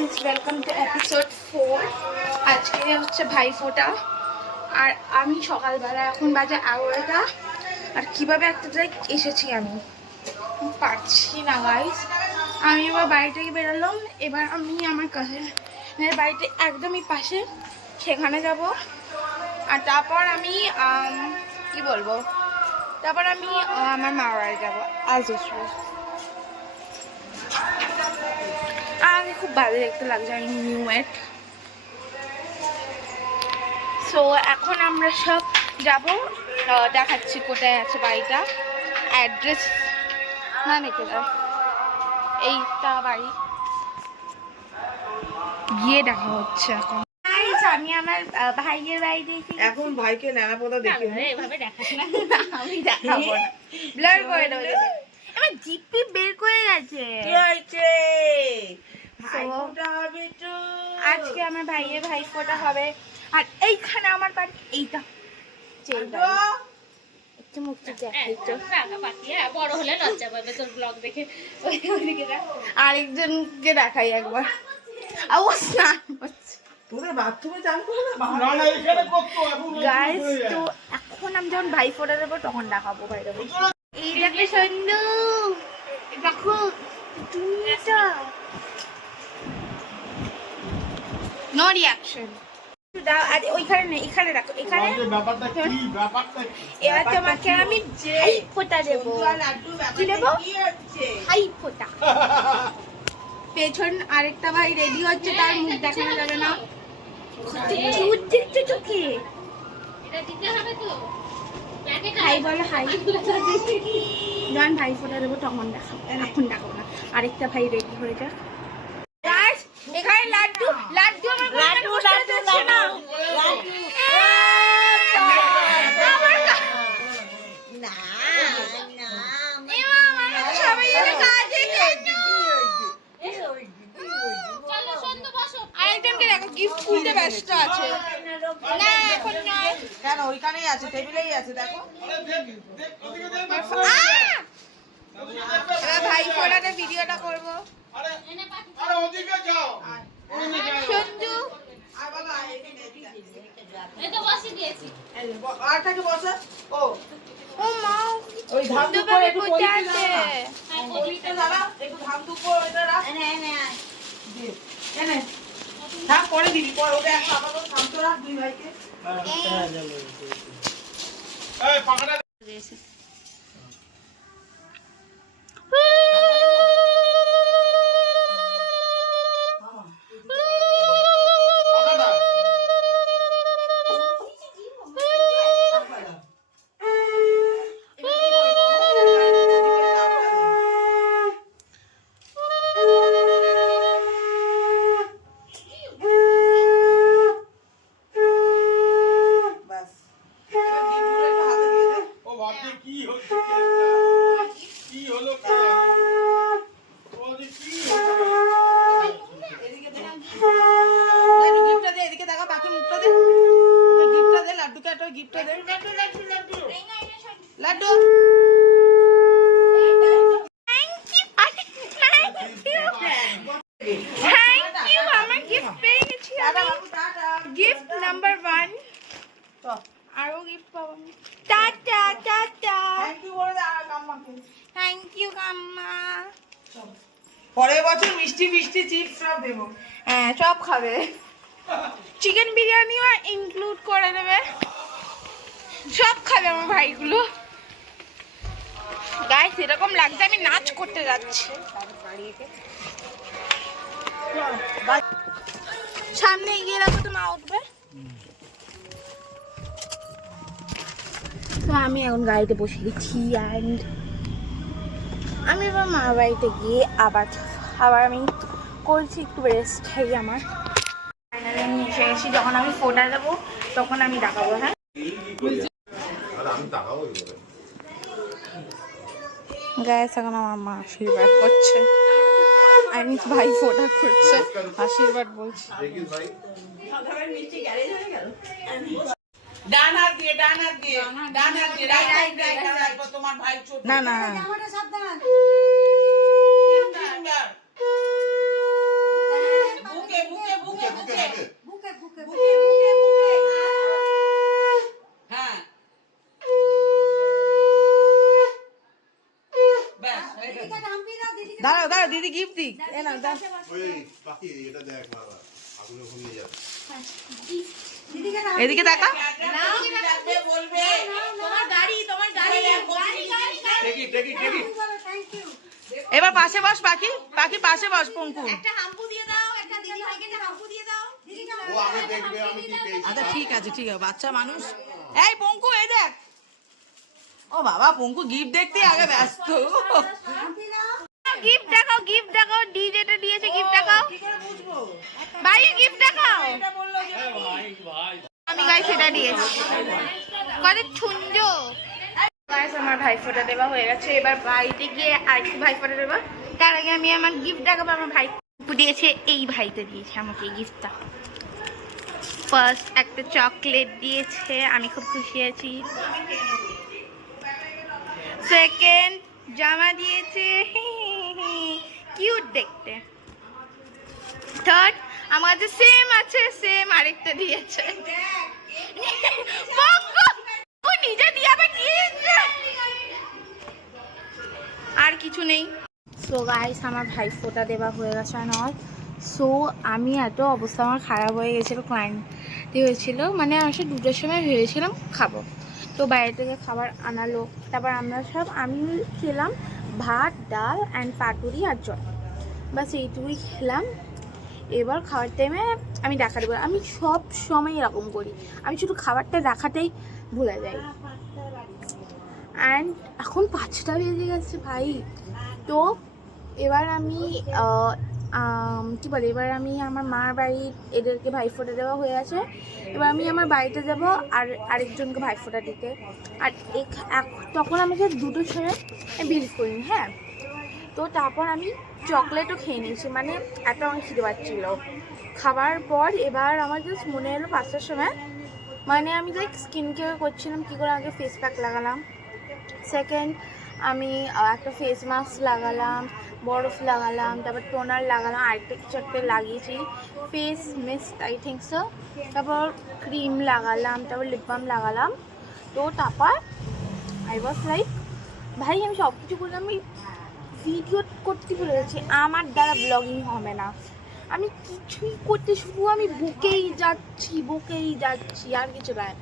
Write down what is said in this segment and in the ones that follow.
Guys, welcome to episode 4। আজকে হচ্ছে ভাইফোঁটা। আর আমি সকালবেলা এখন বাজে 11টা। আর কিভাবে একটা জায়গায় এসেছি আমি পারছি না গাইস। আমি এবার বাড়ি থেকে বেরোলাম। এবার আমি আমার কাজিনের বাড়িতে একদমই পাশে, সেখানে যাব। আর তারপর আমি কি বলবো, তারপর আমি আমার মার বাড়ি যাবো আজ ইউজুয়াল। আমাকে খুব ভালো দেখতে লাগছে, আমি নিউ এট। সো এখন আমরা সব যাব, দেখাচ্ছি কোথায় আছে বাড়িটা, অ্যাড্রেস না লিখে দাও, এইটা বাড়ি গিয়ে দেখা হচ্ছে। এখন আমি আমার ভাইয়ের বাড়িতে এখন ভাইকে নানা পোদা দেখি এভাবে দেখাস না, আমি দেখাবো না, ব্লার করে দেবো। এবার জিপি বের করে গেছে। কি হয়েছে? ভাইফোঁটা হবে তো আজকে আমার ভাইয়ের ভাইফোঁটা হবে। আর এইখানে আমার বাড়ি, এইটা একটু মুক্তি বড় হলে লজ্জা পাবে তোর ব্লগ দেখে। আরেকজনকে দেখাই একবার। ও স্নান করছে তোদের বাথরুমে চান করে না? গাইস। তো এখন আমি যখন ভাইফোঁটা দেবো তখন দেখাবো ভাইরা। এই দেখে সন্ধু, দেখো দুনিয়াটা, নো রিয়াকশন দাও। আর ওইখানে নেই, এখানে রাখো, এখানে। এবার তোমাকে আমি ভাইফোঁটা দেবো। কি দেবো? ভাইফোঁটা। পেছন আরেকটা ভাই রেডি হচ্ছে, তার মুখ দেখানো যাবে না। চুপ দেখতে তোকে। হাই বলো, হাই। যখন ভাইফোঁটা দেবো তখন দেখাবো, এখন দেখাবো না। আরেকটা ভাই রেডি হয়ে যাক। এখানে লাড্ডু, লাড্ডু আমার লাড্ডু যাচ্ছে না। সবাই এখানে কাজে আরেকজনকে দেখো গিফট খুলতে ব্যস্ত আছে। না এখন নয়, কেন? ওইখানেই আছে, টেবিলেই আছে, দেখো। ভাইফোঁটাতে ভিডিওটা করবো। সঞ্জু আরটাকে বসা। ও ও মা, ওই ধান দুপুর একটু বসে আছে। পরিটা দাঁড়া, একটু ধান দুপুর ওইটা রাখ। এনে থাক, পরে দিবি, পরে ওটা একটা আপাতত শান্ত রাখ দুই ভাইকে। লাড্ডু আমার গিফট পেয়ে গেছি। Gift number 1। আরো গিফট পাবো। Tata tata. থ্যাংক ইউ কাম্মা। পরের বছর মিষ্টি মিষ্টি চিপস সব দেবো। হ্যাঁ, সব খাবে। চিকেন বিরিয়ানিও ইনক্লুড করে দেবে, সব খাবে আমার ভাইগুলো। গাইস, এরকম লাগছে আমি নাচ করতে যাচ্ছি। সামনে এগিয়ে রাখো তো মা উঠবে। তো আমি এখন গাড়িতে বসে গেছি। অ্যান্ড আমি এবার মা বাড়িতে গিয়ে আবার আমি করছি একটু রেস্ট। আমার ফাইনালি আমি এসে গেছি। যখন আমি ফোটা দেবো তখন আমি দেখাবো। হ্যাঁ গাইস, এখন আমার মা আশীর্বাদ করছে। আমি ভাই ফোটা করছে, আশীর্বাদ বলছি। ডান হাত দিয়ে, ডান হাত দিয়ে, ডান হাত দিয়ে, রাইট রাইট। তোমার ভাই ছোট না না দিদি গিফট দিক এ না দাও ওই বাকি এটা দেখ বাবা আগুনে ঘুমিয়ে যাবে এদিকে তাকা লাগবে বলবে এবার পাশে বস পাখি পাখি পাশে বস পঙ্কু ও আগে দেখবে আমি কি পেয়েছি আচ্ছা ঠিক আছে বাচ্চা মানুষ এই পঙ্কু এই দেখ ও বাবা পঙ্কু গিফট দেখতে আগে ব্যস্ত গিফট দেখাও ডি যেটা দিয়েছে গিফট দেখাও ভাই গিফট দেখাও আমি গাইস সেটা দিয়েছি কত সুন্দর গাইস আমার ভাইফোঁটা দেওয়া হয়ে গেছে এবার বাড়িতে গিয়ে আরেকটু ভাইফোঁটা দেবো তার আগে আমি আমার গিফট দেখাবো আমার ভাই দিয়েছে এই ভাইতে দিয়েছে আমাকে এই গিফটটা ফার্স্ট একটা চকলেট দিয়েছে আমি খুব খুশি আছি সেকেন্ড জামা দিয়েছে কিউট দেখতে থার্ড আমার কাছে সেম আছে সেম আরেকটা দিয়েছে ও নিজে দিয়ে আবার দিয়েছে আর কিছু নেই সো গাইস আমার ভাইফোঁটা দেওয়া হয়ে গেছে নয় সো আমি এত অবস্থা আমার খারাপ হয়ে গেছিলো ক্লায়েন্ট হয়েছিল মানে আমার সে 2টার সময় ভেবেছিলাম খাবো তো বাইরে থেকে খাবার আনালো তারপর আমি খেলাম ভাত ডাল অ্যান্ড পাতুরি আর জল বাস এইটুকুই খেলাম এবার খাওয়ার টাইমে আমি দেখাতে পারি আমি সব সময় এরকম করি আমি শুধু খাবারটা দেখাতেই ভুলে যাই অ্যান্ড এখন 5টা বেজে গেছে ভাই তো এবার আমি কি বলে এবার আমি আমার মার বাড়ি এদেরকে ভাইফোঁটা দেওয়া হয়ে আছে এবার আমি আমার বাড়িতে যাব আর আরেকজনকে ভাইফোঁটা দিতে আর তখন আমাকে 2টোর সময় বিলিভ করিনি হ্যাঁ তো তারপর আমি চকলেটও খেয়ে নিয়েছি মানে এত আমার খিদে পাচ্ছিল খাবার পর এবার আমার জাস্ট মনে এলো 5টার সময় মানে আমি লাইক স্কিন কেয়ার করছিলাম কী করে আগে ফেস প্যাক লাগালাম সেকেন্ড আমি একটা ফেস মাস্ক লাগালাম বরফ লাগালাম তারপর টোনার লাগালাম আরেকটা কিছু একটা লাগিয়েছি face mist I think so তারপর ক্রিম লাগালাম তারপর লিপ বাম লাগালাম তো তারপর আই ওয়াজ লাইক ভাই আমি সব কিছু করলাম আমি ভিডিও করতে ভুলে গেছি আমার দ্বারা ব্লগিং হবে না আমি কিছুই করতে শুধু আমি বকেই যাচ্ছি আর কিছু নয়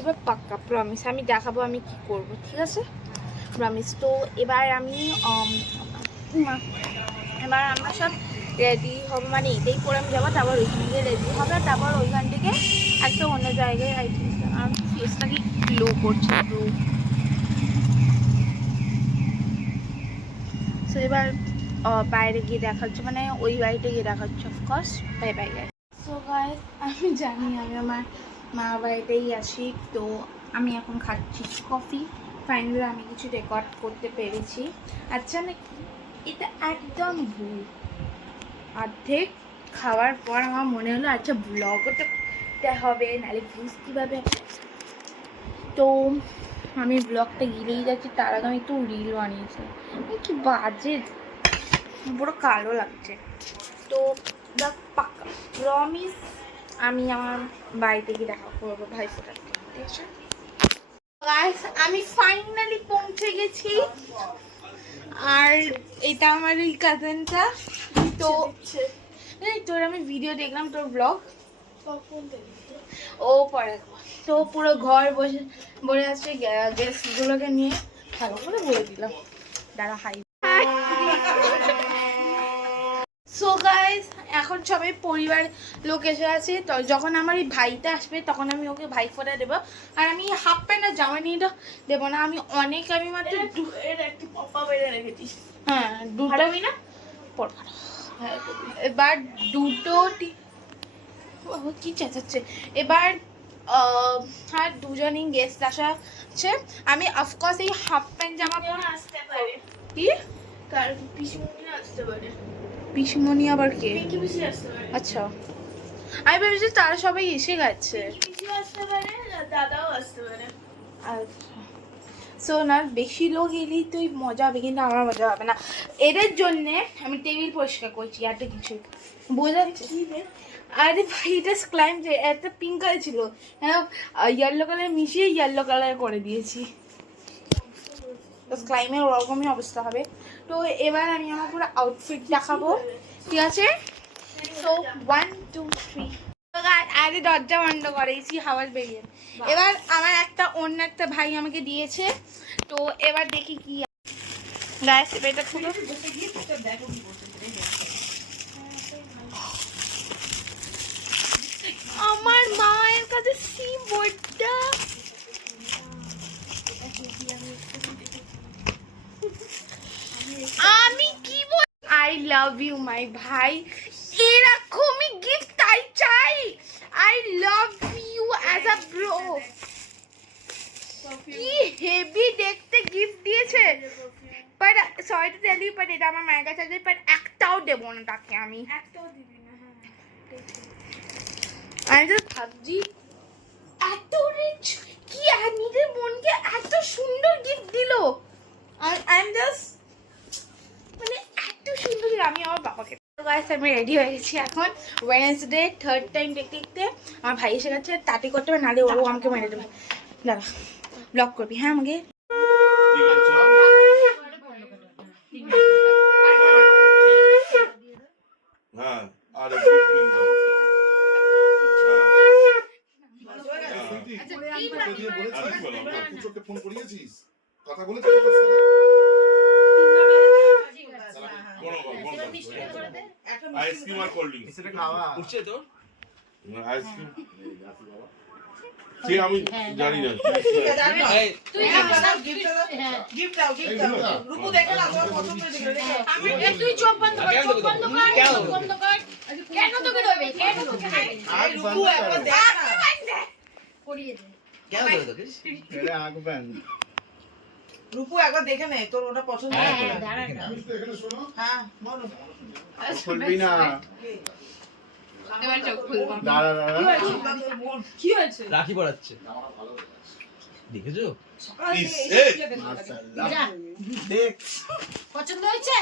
এবার পাক্কা প্রমিস আমি দেখাবো আমি কি করব ঠিক আছে প্রমিস তো এবার আমরা সব রেডি হবো মানে এটাই করে আমি যাবো তারপর ওইখানে গিয়ে রেডি হবে তারপর ওইখান থেকে একটা অন্য জায়গায় আই থিঙ্ক আমার ফেসটাকে গ্লো করছে গ্লো সো এবার বাইরে গিয়ে দেখাচ্ছে মানে ওই বাড়িতে গিয়ে দেখাচ্ছে of course bye bye guys so guys আমি জানি আমি আমার মা বাড়িতেই আছি তো আমি এখন খাচ্ছি কফি ফাইনালি আমি কিছু রেকর্ড করতে পেরেছি আচ্ছা না এটা একদম ভুল অর্ধেক খাওয়ার পর আমার মনে হলো আচ্ছা ব্লগও তো হবে নাহলে ভিউজ কীভাবে তো আমি ব্লগটা গিলেই যাচ্ছি তার আগে আমি একটু রিল বানিয়েছি কি বাজে পুরো কালো লাগছে তো পাক্কা প্রমিস আমি আমার বাড়িতে গিয়ে দেখা করবো ভাইফোঁটা ঠিক আছে গাইস আমি ফাইনালি পৌঁছে গেছি আর এটা আমার এই কাজিনটা তো তোর আমি ভিডিও দেখলাম তোর ব্লগ ও পরে তো পুরো ঘর বসে আছে গেস্টগুলোকে নিয়ে ভালো করে বলে দিলাম দাঁড়া হাই সো গাইস এখন সবাই পরিবার লোক এসে আছে তো যখন আমার এই ভাইটা আসবে তখন আমি ওকে ভাইফোঁটা দেবো আর আমি হাফ প্যান্ট আর জামা নিয়ে দেবো না আমি মাত্র একটু পপা বেড়ে রেখেছি হ্যাঁ দুটো না এবার দুটো কি চেঁচাচ্ছে এবার আর দুজনই গেস্ট আসা আছে আমি অফকোর্স এই হাফ প্যান্ট জামা পরে আসতে পারে কি কার পিসমণি আসতে পারে পিসমণি আবার কে আচ্ছা আমি ভেবেছি তারা সবাই এসে গেছে আসতে পারে দাদাও আসতে পারে আচ্ছা সো না বেশি লোক এলেই তো মজা হবে কিন্তু আমার মজা হবে না এদের জন্যে আমি টেবিল পরিষ্কার করছি আর কিছু বোঝাচ্ছি আরে ভাই এটা স্লাইম যে একটা পিঙ্ক কালার ছিল হ্যাঁ ইয়েলো কালার মিশিয়ে ইয়েলো কালার করে দিয়েছি তো স্লাইমের ওরকমই অবস্থা হবে তো এবার আমি আমার পুরো আউটফিট দেখাবো, ঠিক আছে? সো 1 2 3 আগে দরজা বন্ধ করেছি, হাওয়া বেরিয়ে। এবার আমার অন্য একটা ভাই আমাকে দিয়েছে, তো এবার দেখি কি গাইস। এটা খুলে আমার মায়ের কাছে সিম বোর্ডটা, আমি কি বল, আই লাভ ইউ মাই ভাই, এরকমই গিফট তাই চাই। I love you as a bro. কি হেভি দেখতে গিফট দিয়েছে, but sorry to tell you, but এটা আমার মায়ের কাছে আছে, বাট একটাও দেবো না তাকে আমি। আমি তো ভাবছি এত রিচ, কি আর নিজের বোনকে এত সুন্দর গিফট দিল। আই এম জাস্ট মানে এত সুন্দর। আমি আমার বাবাকে, আমি রেডি হয়ে গেছি এখন। ওয়েডনেসডে থার্ড টাইম দেখতে দেখতে আমার ভাই এসে গেছে, তাড়াতাড়ি করতে হবে, নাহলে ও আমাকে মেরে দেবে। দাঁড়া, ব্লক করবি হ্যাঁ আমাকে। হ্যাঁ আর চোখে ফোন করিয়েছিস, কথা বলেছিস আইসক্রিম আর কোল্ড ড্রিঙ্কস উঠছে তো আইসক্রিম ঠিক আমি জানি না তুই চোখ বন্ধ কর, চোখ বন্ধ কর, চোখ বন্ধ কর। কেন তোকে দেবে? কেন তোকে দেবে? করিয়ে দে। কেন ধরে দেখিস? এটা আগু প্যান। রূপু একবার দেখে নে, তোর ওটা পছন্দ হ্যাঁ, হয়। হ্যাঁ, দাঁড়া, দাঁড়া। এখানে শোনো হ্যাঁ বলো। খুলবি না। এবার চোখ খুলবো। দাঁড়া দাঁড়া। কি হয়েছে? রাখি পড়াচ্ছে। দেখেছো? ইস এই মাশাআল্লাহ। যা, দেখ। পছন্দ হয়েছে?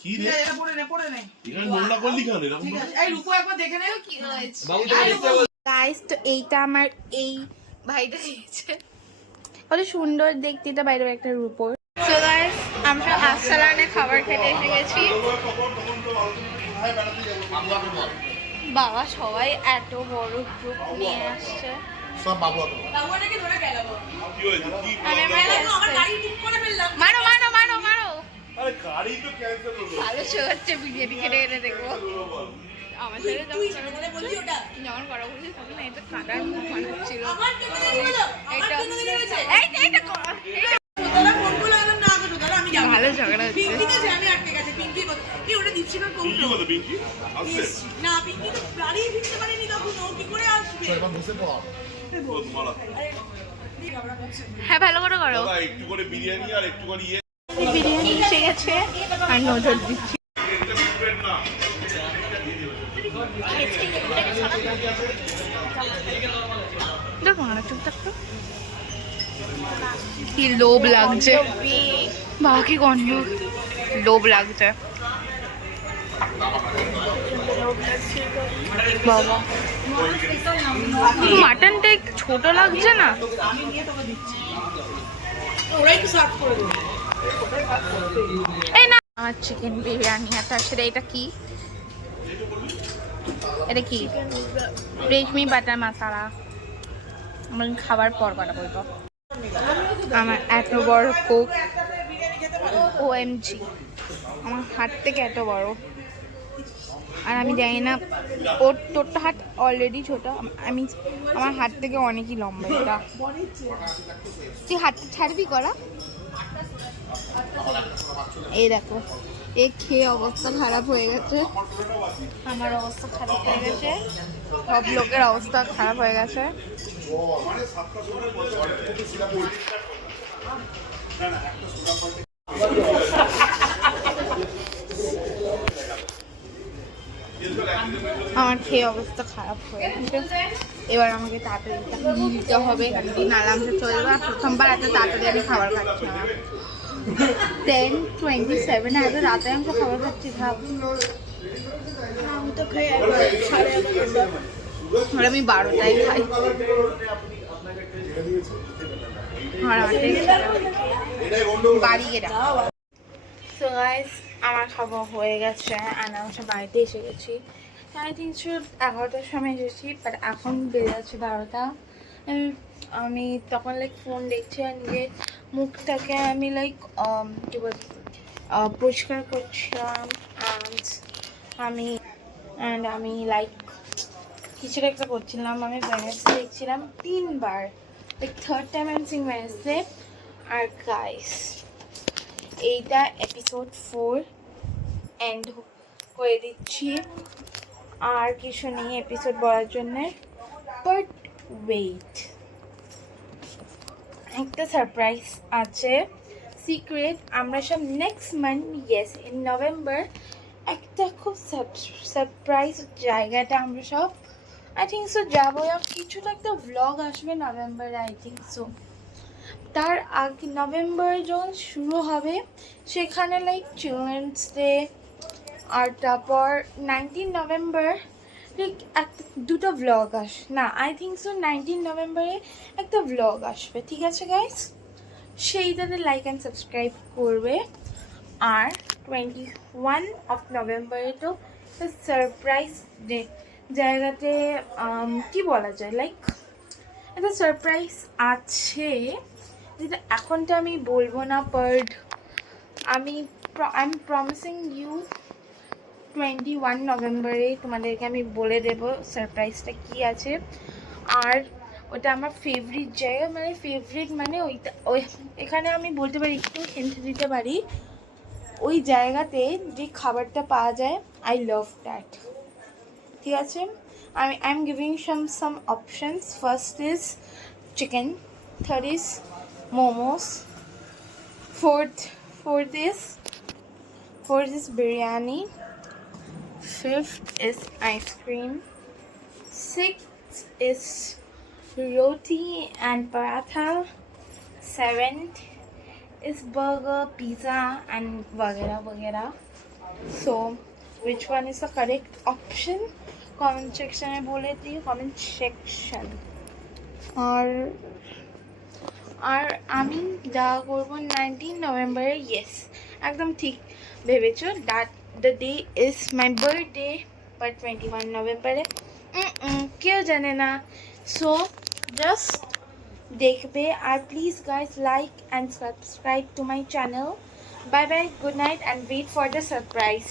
কি ঠিক রে আছে, এটা পড়ে নে, পড়ে নে। এখানে নোংরা করলি কেন এরকম ঠিক আছে, এই রূপু একবার দেখে নে কি হয়েছে। বাবু দেখতে গাইস, তো এইটা আমার এই ভাইটা দিয়েছে, কত সুন্দর দেখতে। এটা বাইরে একটা রূপোর। সো গাইস, আমরা আসালানে খাবার খেতে এসে গেছি। বাবা সবাই এত বড় গ্রুপ নিয়ে আসছে। সব বাবু কি হয়েছে কি আমি মারো মারো মারো মারো। আরে গাড়ি তো ক্যান্সেল হলো ভালো শো হচ্ছে, বিরিয়ানি খেতে খেতে দেখবো। আমার সাথে যেমন বড় বলছি তখন না, এটা কাদার মুখ বানাচ্ছিল। ভালো ঝগড়া হচ্ছে। পিঙ্কি বলে পিঙ্কি আসছে এবার বসে পড়। ও তোমার হ্যাঁ ভালো করে করো। দাদা একটু করে বিরিয়ানি আর একটু করে ইয়ে বিরিয়ানি এসে গেছে আর নজর দিচ্ছি। না দেখো না, চুপ থাকতো। কি লোভ লাগছে, বাবা কি গন্ধ, লোভ লাগছে বাবা। মাটনটা একটু ছোট লাগছে না? ওরাই তো সার্ভ করে দেবে। এই না, আমার চিকেন বিরিয়ানি। আর তার সাথে এটা কি, এটা কি রেশমি বাটার মশলা। আমার খাবার পর কথা বলবো। আমার এত বড় কোক, OMG, আমার হাত থেকে এত বড়। আর আমি জানি না, তোরটা হাত অলরেডি ছোট, আমার হাত থেকে অনেকই লম্বা এটা। তুই হাতটা ছাড়বি করা। এই দেখো, এ খেয়ে অবস্থা খারাপ হয়ে গেছে, আমার অবস্থা খারাপ হয়ে গেছে, সব লোকের অবস্থা খারাপ হয়ে গেছে। আমার খেয়ে অবস্থা খারাপ হয়ে গেছে। এবার আমাকে তাড়াতাড়ি নিতে হবে, কারণ দিন আরামসে চলবে। আর প্রথমবার এত তাড়াতাড়ি আমি খাবার খাচ্ছি না। 10:27 এত রাতে আমি তো খাবার খাচ্ছি, ভাব। আর আমি 12টায় খাই, আর 8টায় বাড়ি গেলাম। সো গাইস আমার খাওয়া হয়ে গেছে আর আমি সব বাড়িতে এসে গেছি। আই থিঙ্ক 11টার সময় এসেছি, বাট এখন বেজে যাচ্ছে 12টা। আমি তখন লাইক ফোন দেখছি আর নিজের মুখটাকে আমি লাইক কী বলছি পরিষ্কার করছিলাম। আমি লাইক কিছুটা একটা করছিলাম। আমি ওয়েডনেসডে দেখছিলাম 3 বার, লাইক থার্ড টাইম আমি সিং ওয়েডনেসডে। আর গাইস এইটা এপিসোড 4 এন্ড করে দিচ্ছি, আর কিছু নেই এপিসোড বলার জন্যে। বাট ওয়েট, একটা সারপ্রাইজ আছে, সিক্রেট। আমরা সব next month, yes in November, একটা খুব সারপ্রাইজ জায়গাটা আমরা সব আই থিঙ্ক সো যাবো। কিছুটা একটা ভ্লগ আসবে নভেম্বরে আই থিঙ্ক সো। তার আগে নভেম্বর যখন শুরু হবে সেখানে লাইক চিলড্রেন্স ডে, আর তারপর 19 নভেম্বর লাইক একটা দুটো ভ্লগ না আই থিঙ্ক সো 19 নভেম্বরে একটা ভ্লগ আসবে, ঠিক আছে গাইস? সেইটাতে লাইক অ্যান্ড সাবস্ক্রাইব করবে। আর 21 অফ নভেম্বরে তো সারপ্রাইজ ডে জায়গাতে কি বলা যায়, লাইক একটা সারপ্রাইজ আছে যেটা এখনটা আমি বলবো না, but I am promising you 21 নভেম্বরে তোমাদেরকে আমি বলে দেবো সারপ্রাইজটা কী আছে। আর ওটা আমার ফেভারিট জায়গা, মানে ফেভারিট মানে ওই এখানে আমি বলতে পারি, একটু হিন্ট দিতে পারি, ওই জায়গাতে যে খাবারটা পাওয়া যায় আই লাভ দ্যাট, ঠিক আছে? I am giving some options. First is chicken, third is momos, fourth is biryani, fifth is ice cream, sixth is roti and paratha, seventh is burger, pizza and vagera. So which one is the correct option? Comment section में बोले थे, comment section। আর আমি যা করবো 19 নভেম্বরে, yes একদম ঠিক ভেবেছো, the day is my birthday, but 21 নভেম্বরে কেউ জানে না। সো জাস্ট দেখবে। আর please guys like and subscribe to my channel. Bye bye, good night and wait for the surprise.